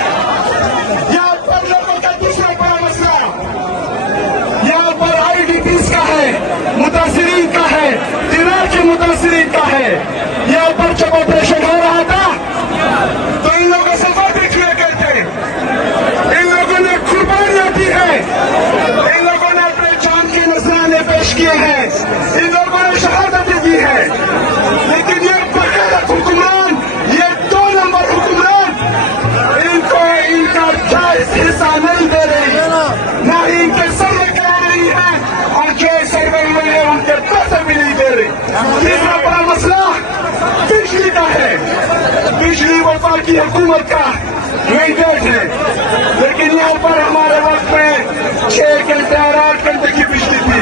यहाँ पर लोगों का दूसरा बड़ा मसला यहाँ पर IDPs का है, मुतासिरीन का है, इराकी मुतासिरीन का है। यहाँ पर जब ऑपरेशन हो रहा था तो इन लोगों से वादे किए गए थे, इन लोगों ने कुर्बानियां दी है, इन लोगों ने अपने जान के नजराने पेश किए हैं, इन लोगों ने शहादतें दी है। लेकिन ये बगैरत हुक्मरान, ये 2 नंबर हुक्मरान इनको इनका जायज हिस्सा नहीं दे रही, ना ही इनके सर्वे करा रही है, और जो सर्वे हुए हैं उनके पैसे भी नहीं दे रही। तीसरा बड़ा मसला बिजली का है। बिजली वफा की हुकूमत का मैंडेट है, लेकिन यहाँ पर हमारे वक्त में 6 घंटे और 8 घंटे की बिजली थी।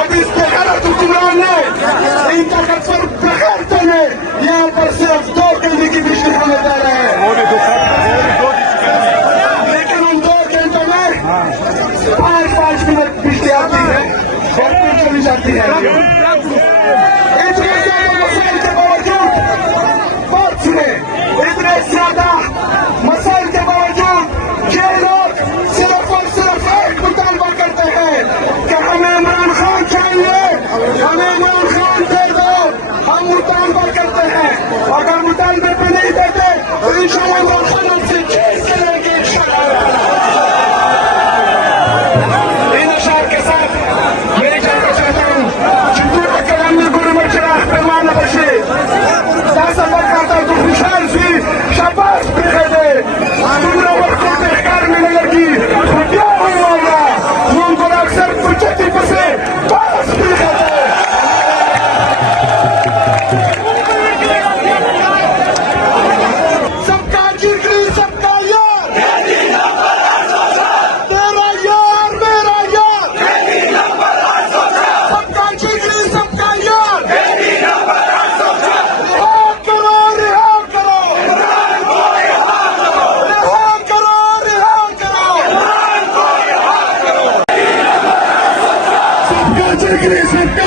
अब इस बेगैरत हुक्मरान ने इनका पर बगैर देने यहाँ पर सिर्फ 2 घंटे की बिजली हमें दे रहे हैं। लेकिन उन 2 घंटों में 5-5 मिनट बिजली आती है और फिर चली जाती है। इतने ज्यादा मसाइल के बावजूद, बात सुने, इतने ज्यादा मसाइल के बावजूद ये लोग सिर्फ और सिर्फ एक मुतालबा करते हैं कि हमें इमरान खान चाहिए, हमें इमरान खान दे दो। हम मुतालबा करते हैं, अगर मुतालबे पे नहीं देते तो इंशाअल्लाह इमरान खान हमसे जेल से लेंगे इंशाअल्लाह। इन अशार के साथ मैं कहना चाहता हूँ, चित्तूर कलामी गुरु मचरा पैमान बशे सफर करता तो खुशहाल सी शाबाश दे तुमने वक्त को बेकार मिलने लगी क्या हुई होगा वो उनको अक्सर 75% पास भी देते। सबका जिक्र सबका यार, तेरा यार मेरा यार, सबका जिक्र सबका यार, रिहा करो रिहा करो, रिहा करो रिहा करो, सबका जिक्र सबका